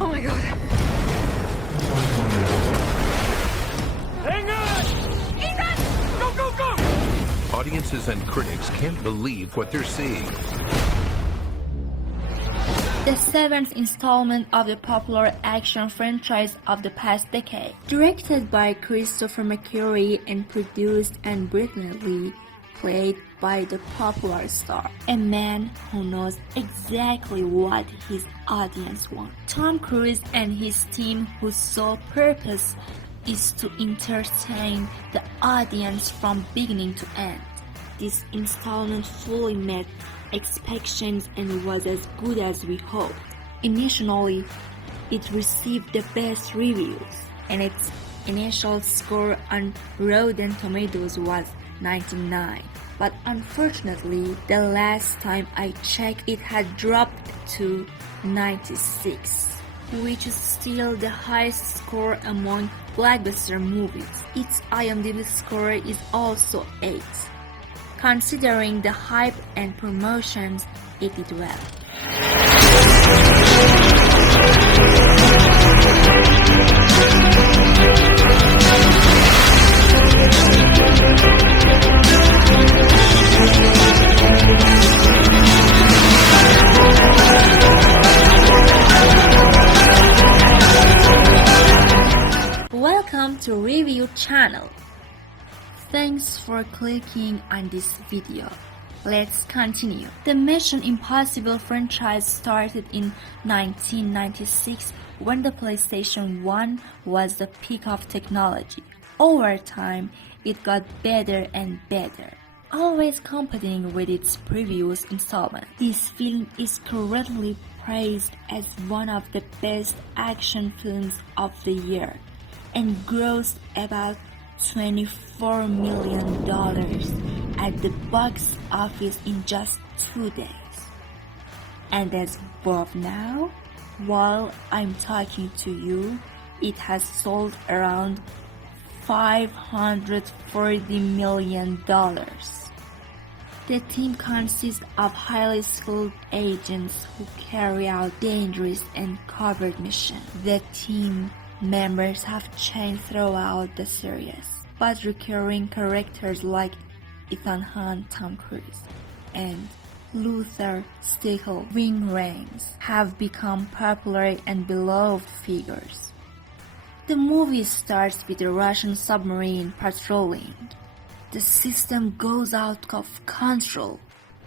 Oh my god. Hang on! Ethan! Go, go, go! Audiences and critics can't believe what they're seeing. The seventh installment of the popular action franchise of the past decade. Directed by Christopher McQuarrie and produced and brilliantly played by the popular star, a man who knows exactly what his audience wants. Tom Cruise and his team, whose sole purpose is to entertain the audience from beginning to end. This installment fully met expectations and was as good as we hoped. Initially, it received the best reviews, and its initial score on Rotten Tomatoes was 99. But unfortunately, the last time I checked, it had dropped to 96, which is still the highest score among blockbuster movies. Its IMDb score is also 8. Considering the hype and promotions, it did well. Welcome to Review Channel. Thanks for clicking on this video. Let's continue. The Mission Impossible franchise started in 1996 when the PlayStation 1 was the peak of technology. Over time, it got better and better, always competing with its previous installment. This film is currently praised as one of the best action films of the year and grossed about $24 million at the box office in just 2 days. And as of now, while I'm talking to you, it has sold around $540 million. The team consists of highly skilled agents who carry out dangerous and covert missions. The team members have changed throughout the series, but recurring characters like Ethan Hunt, Tom Cruise, and Luther Stickle, Vang Rams, have become popular and beloved figures. The movie starts with a Russian submarine patrolling. The system goes out of control,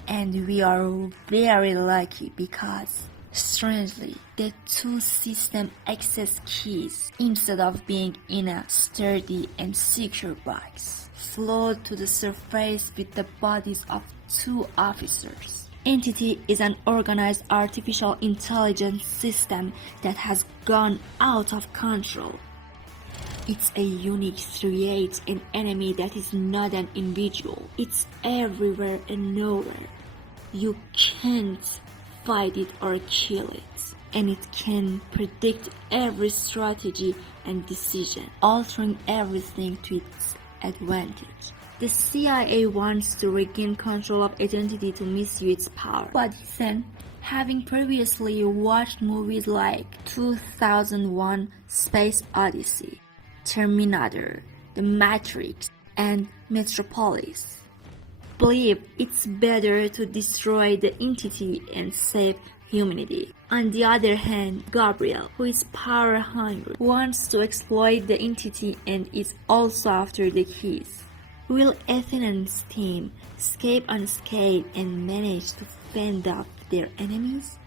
and we are very lucky because, strangely, the two system access keys, instead of being in a sturdy and secure box, float to the surface with the bodies of 2 officers. Entity is an organized artificial intelligence system that has gone out of control. It's a unit creates an enemy that is not an individual. It's everywhere and nowhere. You can't fight it or kill it, and it can predict every strategy and decision, altering everything to its advantage. The CIA wants to regain control of identity to misuse its power, but then, having previously watched movies like 2001: Space Odyssey, Terminator, The Matrix, and Metropolis, believe it's better to destroy the entity and save humanity. On the other hand, Gabriel, who is power-hungry, wants to exploit the entity and is also after the keys. Will Ethan and his team escape unscathed and manage to fend off their enemies?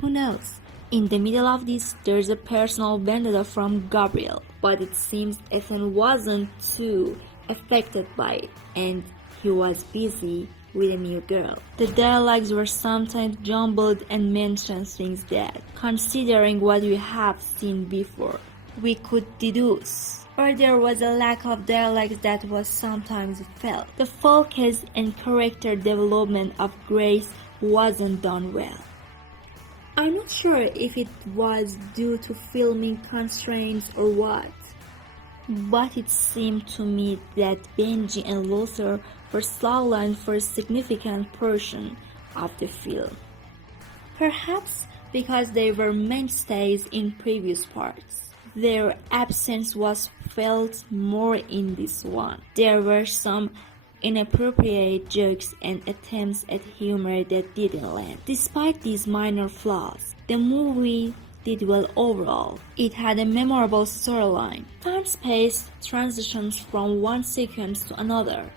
Who knows? In the middle of this, there's a personal vendetta from Gabriel, but it seems Ethan wasn't too affected by it, and he was busy with a new girl. The dialogues were sometimes jumbled and mentioned things that, considering what we have seen before, we could deduce. Or there was a lack of dialogue that was sometimes felt. The focus and character development of Grace wasn't done well. I'm not sure if it was due to filming constraints or what, but it seemed to me that Benji and Luther were sidelined for a significant portion of the film. Perhaps because they were mainstays in previous parts. Their absence was felt more in this one. There were some inappropriate jokes and attempts at humor that didn't land. Despite these minor flaws, the movie did well overall. It had a memorable storyline, fast-paced transitions from one sequence to another,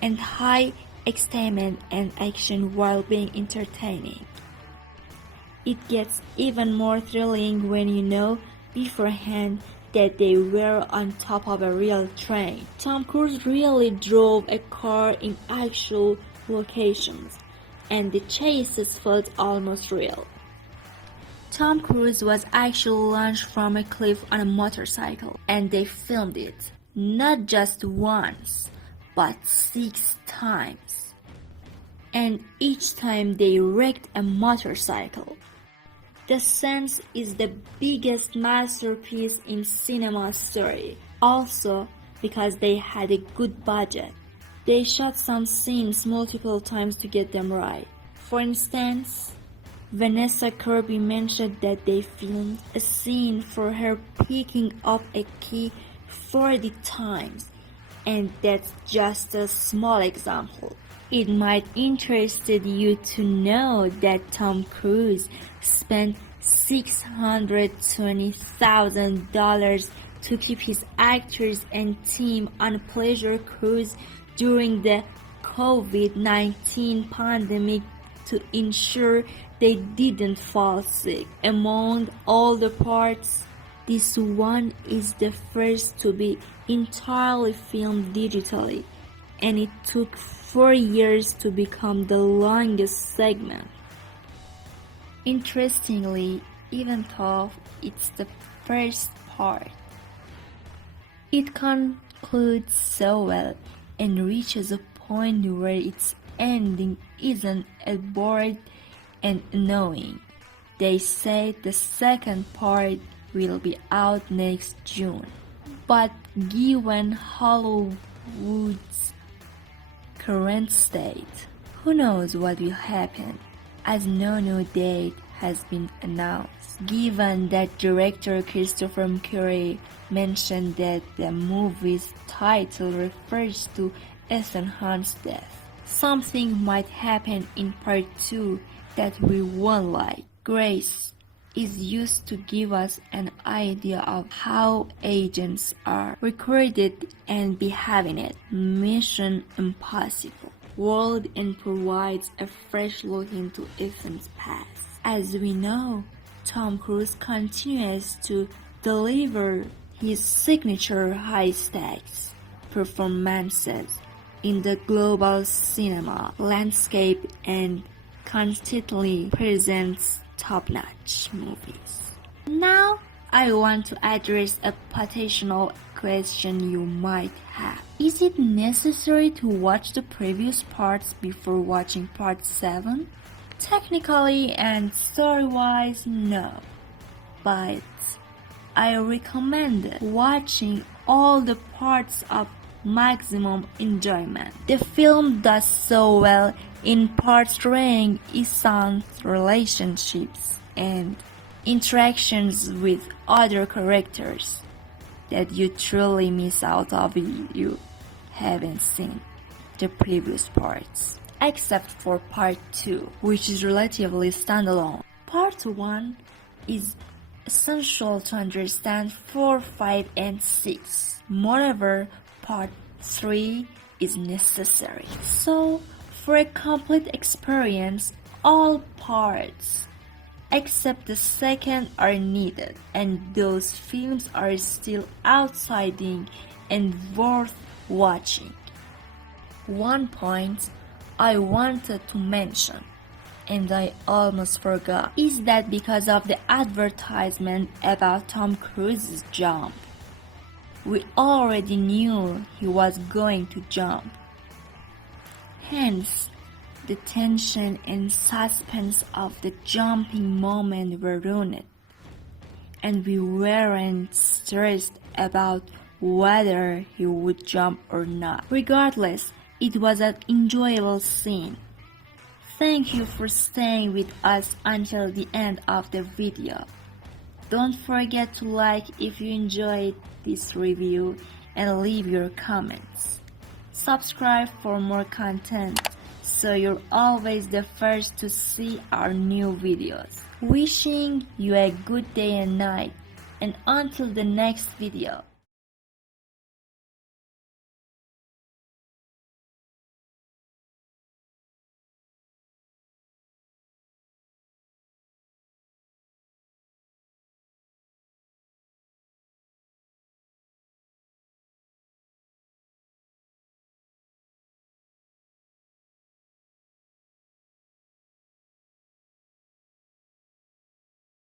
and high excitement and action while being entertaining. It gets even more thrilling when you know beforehand that they were on top of a real train. Tom Cruise really drove a car in actual locations, and the chases felt almost real. Tom Cruise was actually launched from a cliff on a motorcycle, and they filmed it, not just once, but 6 times. And each time they wrecked a motorcycle. The Stunt is the biggest masterpiece in cinema story, also because they had a good budget. They shot some scenes multiple times to get them right. For instance, Vanessa Kirby mentioned that they filmed a scene for her picking up a key 40 times, and that's just a small example. It might interest you to know that Tom Cruise spent $620,000 to keep his actors and team on a pleasure cruise during the COVID-19 pandemic to ensure they didn't fall sick. Among all the parts, this one is the first to be entirely filmed digitally, and it took 4 years to become the longest segment. Interestingly, even though it's the first part, it concludes so well and reaches a point where its ending isn't boring and annoying. They say the second part will be out next June, but given Hollywood's current state, who knows what will happen, as no new date has been announced. Given that director Christopher McQuarrie mentioned that the movie's title refers to Ethan Hunt's death, something might happen in part 2 that we won't like. Grace is used to give us an idea of how agents are recruited and behave in it. Mission Impossible world and provides a fresh look into Ethan's past. As we know, Tom Cruise continues to deliver his signature high-stakes performances in the global cinema landscape and constantly presents top-notch movies. Now, I want to address a potential question you might have. Is it necessary to watch the previous parts before watching part 7? Technically and story-wise, no. But I recommend watching all the parts of maximum enjoyment. The film does so well in portraying Ethan's relationships and interactions with other characters that you truly miss out if you haven't seen the previous parts, except for part 2, which is relatively standalone. Part 1 is essential to understand 4, 5, and 6. Moreover, part 3 is necessary. So, for a complete experience, all parts except the second are needed, and those films are still outstanding and worth watching. One point I wanted to mention, and I almost forgot, is that because of the advertisement about Tom Cruise's jump, we already knew he was going to jump. Hence, the tension and suspense of the jumping moment were ruined, and we weren't stressed about whether he would jump or not. Regardless, it was an enjoyable scene, Thank you for staying with us until the end of the video. Don't forget to like if you enjoyed this review and leave your comments. Subscribe for more content so you're always the first to see our new videos. Wishing you a good day and night, and until the next video.